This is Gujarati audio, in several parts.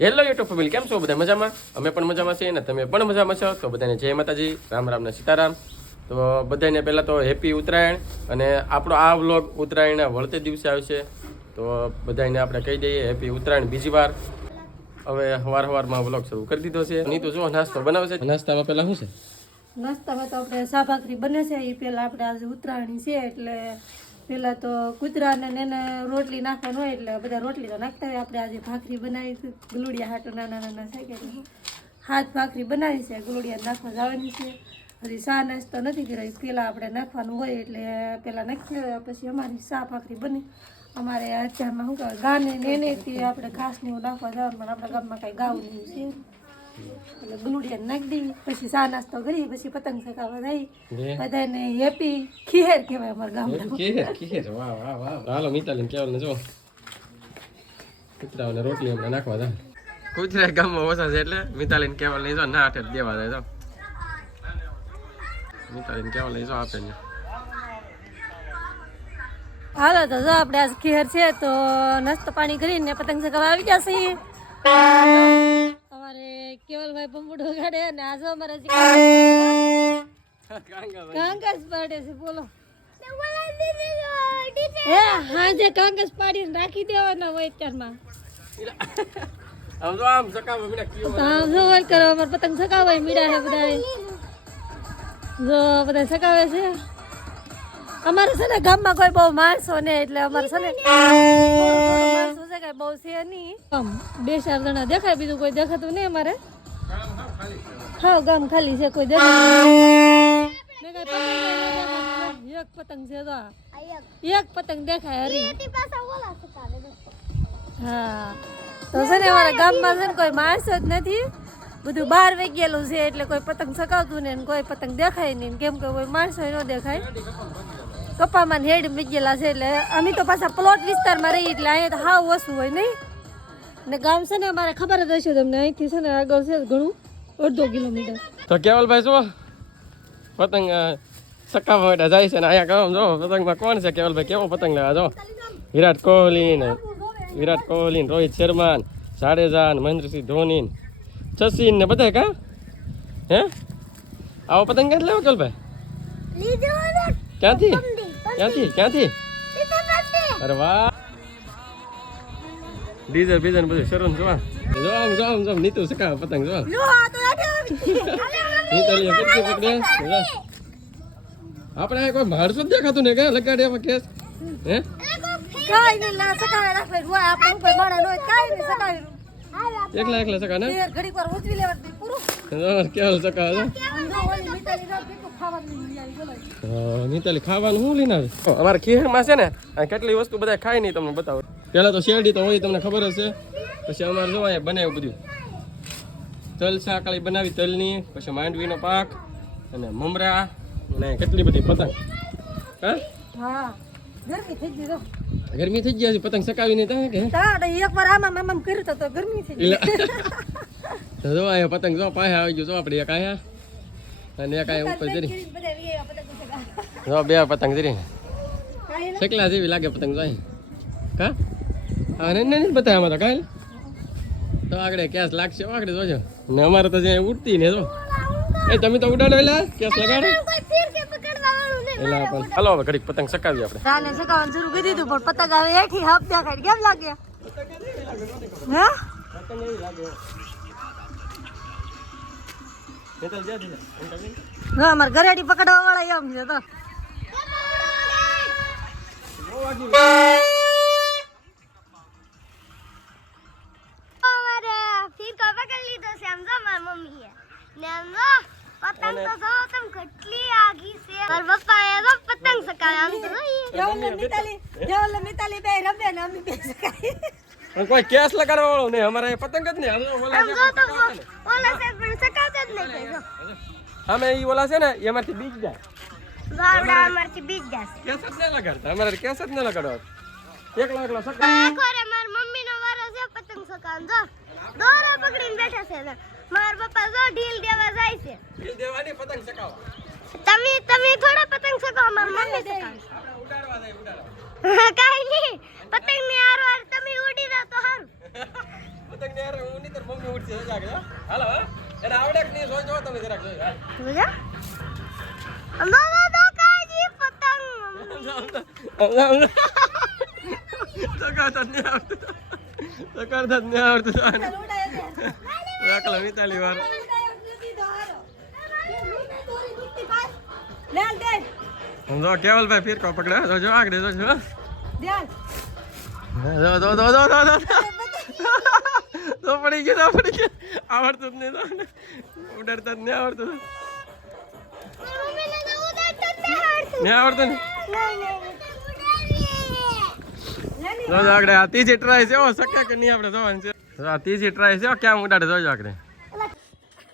હેલો યુટ્યુબ ફેમિલી, કેમ છો બધા? મજામાં? અમે પણ મજામાં છીએ ને તમે પણ મજામાં છો. તો બધાને જય માતાજી, રામ રામ ને સીતારામ. તો બધાને પહેલાં તો હેપી ઉત્તરાયણ. અને આપણો આ વ્લોગ ઉત્તરાયણના વળતે દિવસે આવશે. તો બધાને આપણે કહી દઈએ હેપી ઉત્તરાયણ બીજી વાર. હવે સવારમાં વ્લોગ શરૂ કરી દીધો છે. નહીં તો જો નાસ્તો બનાવે છે. નાસ્તામાં પહેલાં શું છે? નાસ્તામાં તો આપણે શાભાખરી બને છે. એ પહેલાં આપણે આજે ઉત્તરાયણી છે એટલે પહેલાં તો કૂતરાને એને રોટલી નાખવાનું હોય એટલે બધા રોટલી તો નાખતા હોય. આપણે આજે ભાખરી બનાવી છે, ગુલુડિયા હાટો નાના નાના છે કે હાથ ભાખરી બનાવી છે, ગુલુડિયા નાખવા જવાની છે. હજી શા નાસ્તો નથી કર્યો, પહેલાં આપણે નાખવાનું હોય એટલે પહેલાં નાખી દેવાય. પછી અમારી શા ભાખરી બને. અમારે અત્યારમાં શું કહેવાય ગાને ને એનેથી આપણે ઘાસને એવું નાખવા જવાનું, આપણા ગામમાં કાંઈ ગાવું નહીં છે એટલે ગુલુડિયા નાખી દઈએ. પછી શા નાસ્તો કરી પછી પતંગ ચગાવવા જઈએ. બધાને હેપી ખીહેર કહેવાય અમારા ગામમાં. ખીહેર વાહ વાહ વાહ. હાલો મિતાલીને કહેવાનું જો કૂતરાઓને રોટલી અમને નાખવા જાય. કૂતરા ગામમાં ઓછા છે એટલે મિતાલીને કહેવા લઈ જાઓ, ના હાથે દેવા જાય. જાઓ મિતાલીને કહેવા લઈ જાઓ, આપે ને. હાલો તો જો આપણે આજ ખીહેર છે તો નાસ્તો પાણી કરીને પતંગ ચગાવવા આવી જશે. અમારે કેવલભાઈ પંપુડો ગાડે અને આજે અમારા કાંકાસ પાડે છે. બોલો હે હાજે કાંકાસ પાડીને રાખી દેવાના હોય અત્યારમાં. આમ જો આમ ચકાવે મીડા કીઓ. આમ જો વલ કરો અમાર પતંગ ચગાવે મીડા છે બધા. જો બધા ચગાવે છે. અમારે છે ને ગામમાં કોઈ બહુ માણસો ને એટલે અમારે છે ને માણસો છે કઈ બહુ છે નહીં. બે ચાર જણા દેખાય, બીજું કોઈ દેખાતું નહીં અમારે. હા ગામ ખાલી છે, કોઈ દેખાતું એક પતંગ છે તો એક પતંગ દેખાય હરી. હા તો છે ને અમારા ગામમાં છે ને કોઈ માણસો જ નથી, બધું બહાર વહી ગયેલું છે એટલે કોઈ પતંગ ચગાવતું નહીં, કોઈ પતંગ દેખાય નહીં. કેમ કે કોઈ માણસો ન દેખાય, કપામાં હેડ મીગેલા છે એટલે અમે તો પાછા પ્લોટ વિસ્તારમાં રહીએ એટલે અહીંયા તો હાવ ઓછું હોય નહીં. ને ગામ છે ને અમારે ખબર જ હશે તમને, અહીંથી છે ને આગળ છે ઘણું 1.5 કિલોમીટર. તો કેવલભાઈ શું પતંગ ચકાવવા માટે જાય છે ને અહીંયા કામ જો પતંગમાં કોણ છે કેવલભાઈ? કેવો પતંગ લેવા? જો વિરાટ કોહલી ને રોહિત શર્મા, જાડેજા, મહેન્દ્રસિંહ ધોની, સચિન ને બધા કા હે આવો પતંગ ક્યાંથી લેવો કેવલભાઈ? ક્યાંથી? અરે વાહ, ડીઝલ બીઝલ બધું શરૂ જોવા. જો નીતુ સકા પતંગ જો. નીતાલી પકડે આપણે કોઈ માણસો જ દેખાતું ને કે લગાડે એમાં કેસ હે કાઈ નહીં ના સકાવે રાખે હોય આપણે ઉપર માણા નો કાઈ નહીં સકાવે. એકલા સકા ને ઘડી પર ઉચવી લેવા દે પૂરું. કેવલ સકા જો નીતાલી ખાવાનું શું લઈને આવે? અમારા ખીરમાં છે ને કેટલી વસ્તુ બધા ખાય નહીં, તમને બતાવો. પેલા તો શેરડી તો હોય તમને ખબર હશે. પછી અમારે જો અહીંયા બનાવ્યું બધું તલ શાકાળી બનાવી તલની, પછી માંડવીનો પાક અને મમરા અને કેટલી બધી પતંગ. હા ગરમી થઈ ગયા છે, પતંગ સકાવી નહીં તા કે એકવાર આમ કર્યું તો ગરમી થઈ ગઈ. તો જો અહીંયા પતંગ જો પાસે આવી ગયું. જો આપણે એક આયા અને એક આયા ઉપર જરી જો બે પતંગ જરી શેકલા જેવી લાગે પતંગ જો કા હા નહીં બતાવ્યા અમારે કાંઈ તો આગળ કેસ લાગશે આગળ જોજો. ને અમારે તો જે ઉડતી ને જો એ તમે તો ઉડાડો એટલે કેસ લગાડો એટલે હાલો હવે ઘડીક પતંગ સકાવી આપણે. ચાલે સકાવવાનું શરૂ કરી દીધું પણ પતંગ હવે હેઠી હાફ દેખાય કેમ લાગે? હા અમારે ઘરેડી પકડવા વાળા એમ છે તો કોઈ કેસ લગાડવા વાળો નહીં, અમારે પતંગ જ નહીં. અમે ઈ ઓલા છે ને એમાંથી બીજ જાય. કેસ જ નહીં લગાડતા, અમારે કેસ જ નહીં લગાડવા. એકલો સકા મમ્મી નો વારો છે પતંગ સકાન જો દોરા પકડીને બેઠા છે. મારા પપ્પા જો ઢીલ દેવા જાય છે. ઢીલ દેવાની પતંગ સકાવા. તમે થોડા પતંગ સકાવો, મારા મમ્મી સકાવે. ઉડાડવા જાય. કાઈ નહીં, પતંગ ની હાર તમે ઉડી જાવ તો સારું. પતંગ ને યાર હું નહીં તો મમ્મી ઉડશે જાગે હાલો એને આવડે કે નહીં જો તમે જરાક જોઈ હાલ જોજા અંદા દો કાજી પતંગ સકાર તને આવડતું સકાર તને આવડતું રાખલા વિતાલી વાર જો કેવલભાઈ ફિરકો પકડે જો આગળ જો જો તો પડી ગયો આવડતું જ નહીં ઉડરતા જ નહીં આવડતું નહીં આવડતું ને જો આગળ આ ત્રીજી ટ્રાય છે ઓ શક્ય કે નહીં આપણે જોવાનું છે આ ત્રીજી ટ્રાય છે ક્યાં ઉડાડે જોજો આગળ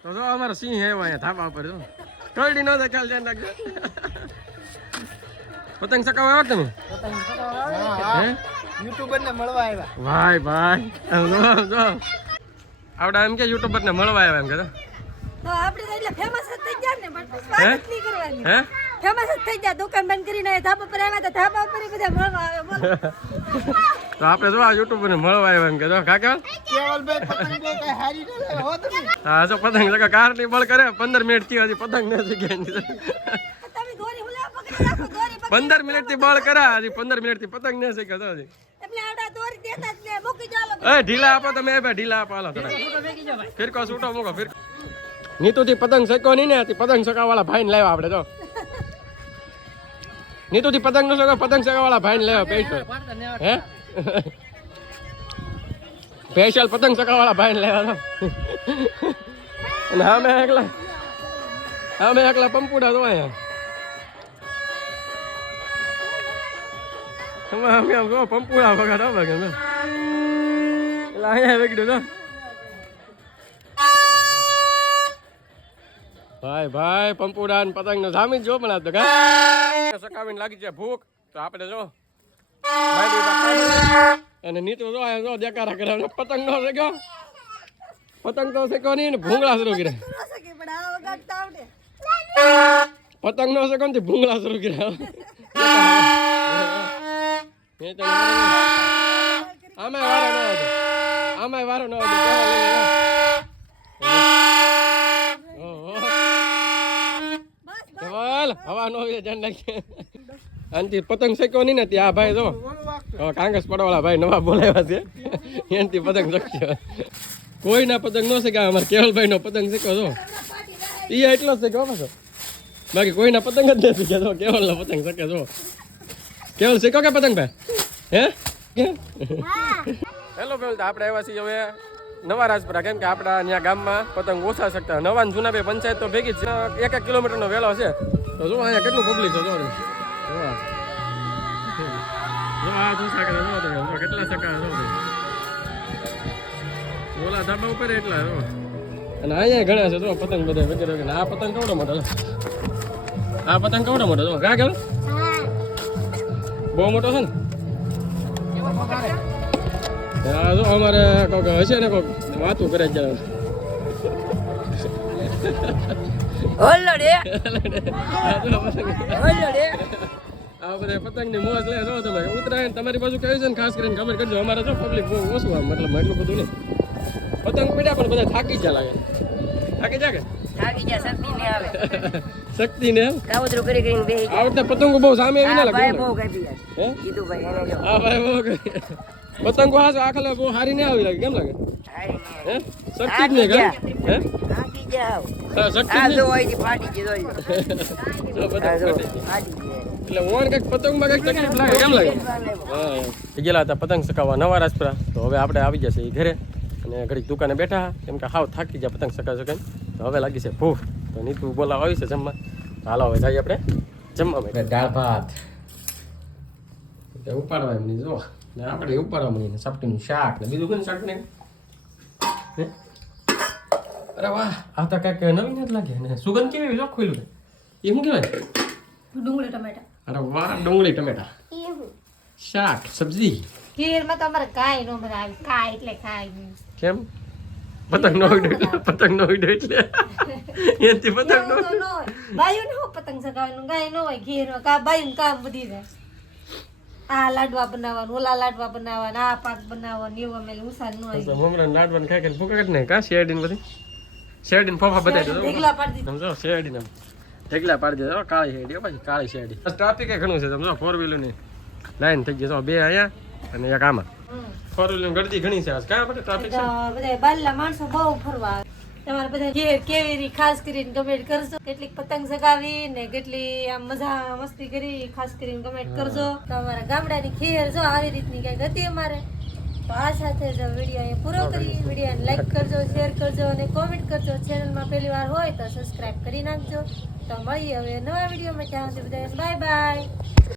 તો જો અમારો સિંહ હે અહીંયા ધાબા ઉપર જો કઈડી ન દેખાલ છે લાગે પતંગ ચકાવવા આવ્યા તમે હે યુટ્યુબર ને મળવા આવ્યા ભાઈ ભાઈ જો આવડા એમ કે યુટ્યુબર ને મળવા આવ્યા એમ કે તો આપણે તો એટલે ફેમસ જ થઈ ગયા ને પણ સ્વાગત નહીં કરવાની હે ફેમસ જ થઈ ગયા દુકાન બંધ કરીને ધાબા પર આવ્યા તો ધાબા પર બધા મળવા આવે બોલો તો આપણે જો આ યુટ્યુબર ને મળવા આવ્યા એમ કે જો કાકા કેવલભાઈ પતંગ બે કઈ હારી ન લાગે હો તમે હા જો પતંગ લગા કાર ની બળ કરે 15 મિનિટ થી હજી પતંગ નથી ગયા તમે દોરી હુલા પકડી રાખો દોરી પકડી 15 મિનિટ થી બળ કરે હજી 15 મિનિટ થી પતંગ ન શીખે તો હજી એટલે આવડા દોરી દેતા જ ને મૂકી ચાલો એ ઢીલા આપો તમે એ ભાઈ ઢીલા આપો હાલો થોડા ફિરકો છૂટો મૂકો ફિરકો નીતુ થી પતંગ શેકો નહીં ને પતંગ શેકા વાળા ભાઈ ને લાવ્યા આપણે તો નીતુ થી પતંગ નો શેકો પતંગ શેકા વાળા ભાઈ ને લાવ્યા પૈસો હે સ્પેશિયલ પતંગ શેકા વાળા ભાઈ ને લાવ્યા તો અને અમે એકલા પંપુડા તો અહીંયા અમે આમ જો પંપુડા વગાડો વગર એટલે અહીંયા વેગડ્યું તો ભાઈ ભાઈ પંપુડા ને પતંગ નો જામી જો પણ આ તો સકાવીને લાગી જાય ભૂખ તો આપણે જો અને નીતુ જો જો દેખાડા કરે પતંગ નો શેક્યો પતંગ તો શેક્યો નહીં ને ભૂંગળા શરૂ કર્યા શકે પણ આ વગાડતા આવડે પતંગ નો શેક્યો ને ભૂંગળા શરૂ કર્યા આમાં વારો ન હતો આમાં વારો ન હતો કેવલ હવા નો જાન લાગી આનથી પતંગ શેક્યો નહીં ને ત્યાં ભાઈ જો કાંગસ પડવાળા ભાઈ નવા બોલાવ્યા છે એનથી પતંગ શક્યો કોઈના પતંગ ન શેક્યા અમારે કેવલભાઈ નો પતંગ શેક્યો છો એ એટલો જ શેક્યો પાછો બાકી કોઈના પતંગ જ નથી શેક્યા તો કેવલ નો પતંગ શેકે છો કેવલ શેકો કે પતંગ ભાઈ હે હેલો ફેમિલી આપણે આવ્યા છીએ હવે નવા રાજપરા કેમ કે આપણા અહીંયા ગામમાં પતંગ ઓછા શકતા નવા જૂના બે પંચાયત તો ભેગી જ છે 1 કિલોમીટરનો વેલો છે તો જો અહીંયા કેટલું પબ્લિક છે જો આ શું સાકર જો કેટલા સકા જો ઓલા ધાબા ઉપર એટલા જો અને અહીંયા ઘણા છે જો પતંગ બધા વગેરે આ પતંગ કેવડો મોટો આ પતંગ કેવડો મોટો જો કા કેવડો બહુ મોટો છે ને હા જો અમારે કોઈક હશે ને કોઈક વાતું કરે જરા આ બધા પતંગની મોજ લે જો તમે ઉત્તરાયણ તમારી બાજુ કયું છે ને ખાસ કરીને ખબર કરજો અમારે જો પબ્લિક બહુ ઓછું આમ મતલબ એટલું બધું નહીં પતંગ પડ્યા પણ બધા થાકી ગયા લાગે થાકી જાય કે થાકી ગયા શક્તિ ને આવે શક્તિ ને કાવતરું કરી કરીને બેહી આ વખતે પતંગો બહુ સામે આવી ના લાગે ભાઈ બહુ કાપી હે કીધું ભાઈ એને જો હા ભાઈ બહુ પતંગો આખલે બહુ હારી ને આવી લાગે કેમ લાગે હે શક્તિ જ ને કે હે થાકી જાવ શક્તિ આ જ જો હોય ફાટી ગયો જો પતંગ ફાટી ફાટી ગયો એટલે ઓન કઈક પતંગમાં કઈક તકલીફ લાગે કેમ લાગે હા ગયેલા હતા પતંગ ચકાવવા નવા રાજપરા તો હવે આપણે આવી જશે એ ઘરે અને ઘડીક દુકાને બેઠા કેમ કે હાવ થાકી જાય પતંગ ચકાવી શકાય તો હવે લાગી છે ભૂખ તો નીતુ બોલાવા આવી છે જમવા હાલો હવે જઈએ આપણે જમવા માટે દાળ ભાત ઉપાડવા એમની જો ને આપણે ઉપાડવા મળીને સપટીનું શાક ને બીજું કોઈ શાક ને અરે વાહ આ તો કાંઈક નવીન જ લાગે ને સુગંધ કેવી જો ખોલ્યું એ શું કહેવાય ડુંગળી ટમેટા અરે વાહ ડુંગળી ટમેટા શાક સબ્જી ખીરમાં તો અમારે કાંઈ ન બનાવે કાંઈ એટલે કાંઈ કેમ પતંગ નો ઉડે એટલે પતંગ નો ઉડે એટલે એનથી પતંગ નો બાયું ને પતંગ સગાવવાનું કાંઈ ન હોય ઘેર કા બાયું કામ વધી જાય આ લાડવા બનાવવાનું, ઓલા લાડવા બનાવવાના, આ પાક બનાવવાનું, એવું અમે ઉસાન નો આવી. મમરા લાડવાનું ખાઈ ખાઈને ભૂકા કાઢ ને કા શેરડીને બધી શેરડીને ફોફા બતાવી દો ઢેગલા પાડી દીધા. સમજો શેરડીને ઢેગલા પાડી દે કાળી શેરડી પછી કાળી શેરડી ટ્રાફિક ઘણું છે સમજો 4 વ્હીલર ની લાઈન થઈ ગઈ તો બે અહીંયા અને એક આમાં 4 વ્હીલર ની ગળદી ઘણી છે આજ કા બધે ટ્રાફિક છે બધા બારલા માણસો બહુ ફરવા આવે. તમારે બધા કેવી રી ખાસ કરીને કમેન્ટ કરજો, કેટલીક પતંગ ચગાવી ને કેટલી આમ મજા મસ્તી કરી ખાસ કરીને કમેન્ટ કરજો. તમારા ગામડાની ખેર જો આવી રીતની કઈક હતી અમારે. તો આ સાથે જ વિડીયો અહીંયા પૂરો કરી. વિડીયોને લાઈક કરજો, શેર કરજો અને કોમેન્ટ કરજો. ચેનલમાં પહેલી વાર હોય તો સબસ્ક્રાઇબ કરી નાખજો. તો મળીએ હવે નવા વિડીયોમાં. ત્યાં સુધી બધા બાય બાય.